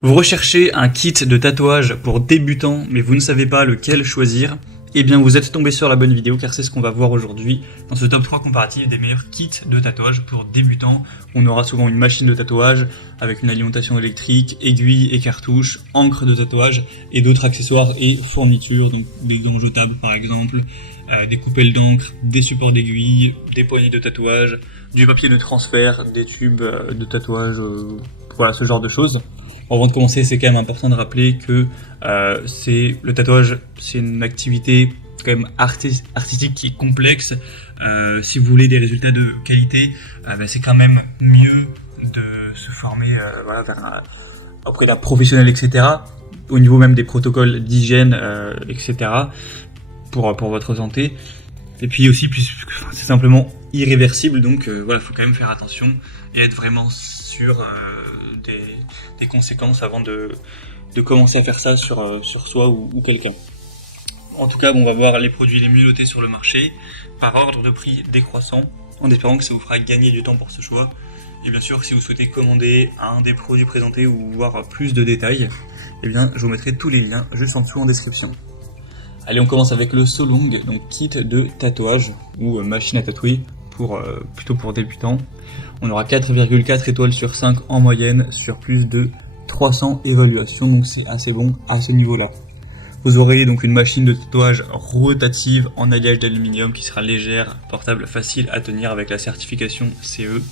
Vous recherchez un kit de tatouage pour débutants, mais vous ne savez pas lequel choisir? Eh bien, vous êtes tombé sur la bonne vidéo, car c'est ce qu'on va voir aujourd'hui dans ce top 3 comparatif des meilleurs kits de tatouage pour débutants. On aura souvent une machine de tatouage avec une alimentation électrique, aiguilles et cartouches, encre de tatouage et d'autres accessoires et fournitures, donc des gants jetables par exemple, des coupelles d'encre, des supports d'aiguilles, des poignées de tatouage, du papier de transfert, des tubes de tatouage, voilà ce genre de choses. Avant de commencer, c'est quand même important de rappeler que le tatouage, c'est une activité quand même artistique qui est complexe. Si vous voulez des résultats de qualité, c'est quand même mieux de se former auprès d'un professionnel, etc. Au niveau même des protocoles d'hygiène, etc. pour votre santé. Et puis aussi, c'est simplement irréversible, donc faut quand même faire attention et être vraiment sûr des conséquences avant de commencer à faire ça sur soi ou quelqu'un. En tout cas, on va voir les produits les mieux notés sur le marché, par ordre de prix décroissant, en espérant que ça vous fera gagner du temps pour ce choix. Et bien sûr, si vous souhaitez commander un des produits présentés ou voir plus de détails, eh bien, je vous mettrai tous les liens juste en dessous en description. Allez, on commence avec le Solong, donc kit de tatouage ou machine à tatouer plutôt pour débutants. On aura 4,4 étoiles sur 5 en moyenne sur plus de 300 évaluations, donc c'est assez bon à ce niveau-là. Vous aurez donc une machine de tatouage rotative en alliage d'aluminium qui sera légère, portable, facile à tenir avec la certification CE.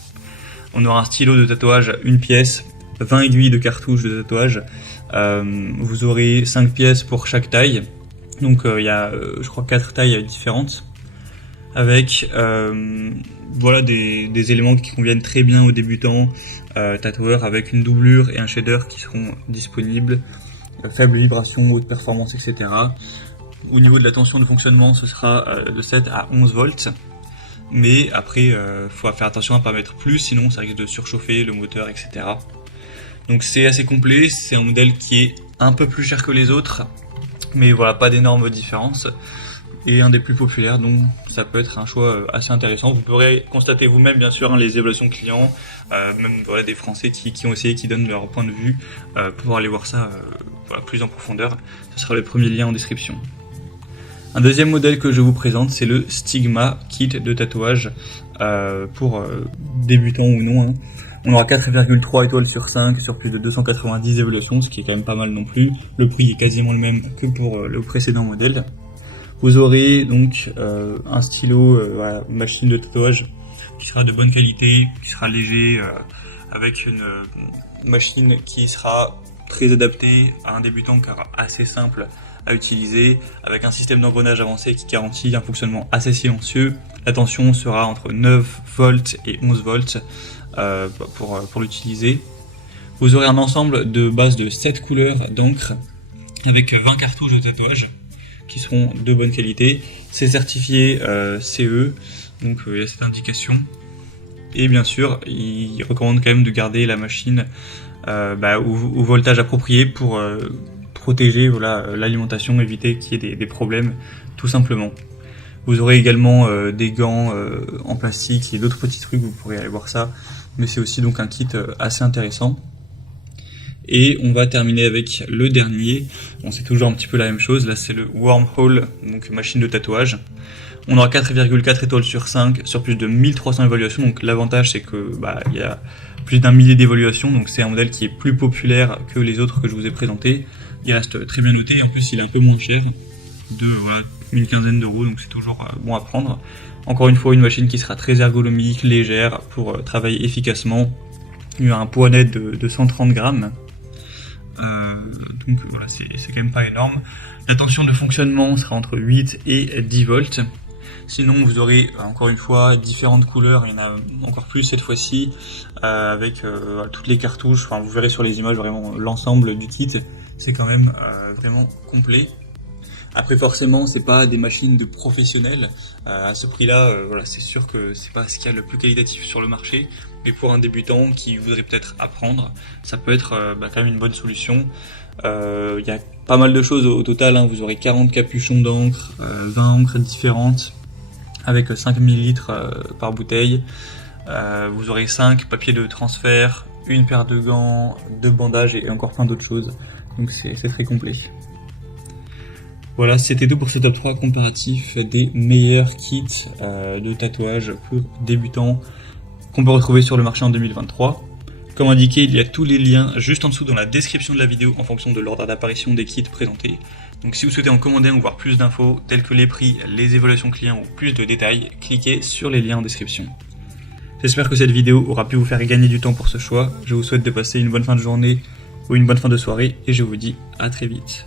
On aura un stylo de tatouage, une pièce, 20 aiguilles de cartouche de tatouage. Vous aurez 5 pièces pour chaque taille. Donc il y a je crois 4 tailles différentes avec des éléments qui conviennent très bien aux débutants tatoueurs, avec une doublure et un shader qui seront disponibles, faible vibration, haute performance, etc. Au niveau de la tension de fonctionnement, ce sera de 7 à 11 volts, mais après faut faire attention à ne pas mettre plus, sinon ça risque de surchauffer le moteur, etc. Donc c'est assez complet, c'est un modèle qui est un peu plus cher que les autres, mais voilà, pas d'énormes différences, et un des plus populaires, donc ça peut être un choix assez intéressant. Vous pourrez constater vous-même bien sûr les évaluations clients, même des Français qui ont essayé, qui donnent leur point de vue, pour aller voir ça plus en profondeur. Ce sera le premier lien en description. Un deuxième modèle que je vous présente, c'est le Stigma kit de tatouage pour débutants ou non. On aura 4,3 étoiles sur 5 sur plus de 290 évaluations, ce qui est quand même pas mal non plus. Le prix est quasiment le même que pour le précédent modèle. Vous aurez donc un stylo, machine de tatouage qui sera de bonne qualité, qui sera léger, avec une machine qui sera très adaptée à un débutant car assez simple à utiliser, avec un système d'engrenage avancé qui garantit un fonctionnement assez silencieux. La tension sera entre 9 volts et 11 volts pour l'utiliser. Vous aurez un ensemble de base de 7 couleurs d'encre avec 20 cartouches de tatouage qui seront de bonne qualité. C'est certifié CE, donc il y a cette indication. Et bien sûr, il recommande quand même de garder la machine au voltage approprié pour protéger l'alimentation, éviter qu'il y ait des problèmes tout simplement. Vous aurez également des gants en plastique et d'autres petits trucs, vous pourrez aller voir ça, mais c'est aussi donc un kit assez intéressant. Et on va terminer avec le dernier. Bon, c'est toujours un petit peu la même chose. Là, c'est le Wormhole, donc machine de tatouage. On aura 4,4 étoiles sur 5 sur plus de 1300 évaluations. Donc l'avantage, c'est que il y a plus d'un millier d'évaluations. Donc c'est un modèle qui est plus populaire que les autres que je vous ai présentés. Il reste très bien noté. En plus, il est un peu moins cher, une quinzaine d'euros. Donc c'est toujours bon à prendre. Encore une fois, une machine qui sera très ergonomique, légère pour travailler efficacement. Il y a un poids net de 130 grammes. Donc c'est quand même pas énorme. La tension de fonctionnement sera entre 8 et 10 volts. Sinon vous aurez encore une fois différentes couleurs, il y en a encore plus cette fois-ci, avec toutes les cartouches. Vous verrez sur les images vraiment l'ensemble du kit, c'est quand même vraiment complet. Après forcément c'est pas des machines de professionnels, à ce prix là c'est sûr que c'est pas ce qu'il y a le plus qualitatif sur le marché, mais pour un débutant qui voudrait peut-être apprendre, ça peut être quand même une bonne solution. Il y a pas mal de choses au total, vous aurez 40 capuchons d'encre, 20 encres différentes avec 5 ml par bouteille. Vous aurez 5 papiers de transfert, une paire de gants, 2 bandages et encore plein d'autres choses. Donc c'est très complet. Voilà, c'était tout pour ce top 3 comparatif des meilleurs kits de tatouage pour débutants qu'on peut retrouver sur le marché en 2023. Comme indiqué, il y a tous les liens juste en dessous dans la description de la vidéo en fonction de l'ordre d'apparition des kits présentés. Donc si vous souhaitez en commander un ou voir plus d'infos telles que les prix, les évaluations clients ou plus de détails, cliquez sur les liens en description. J'espère que cette vidéo aura pu vous faire gagner du temps pour ce choix. Je vous souhaite de passer une bonne fin de journée ou une bonne fin de soirée et je vous dis à très vite.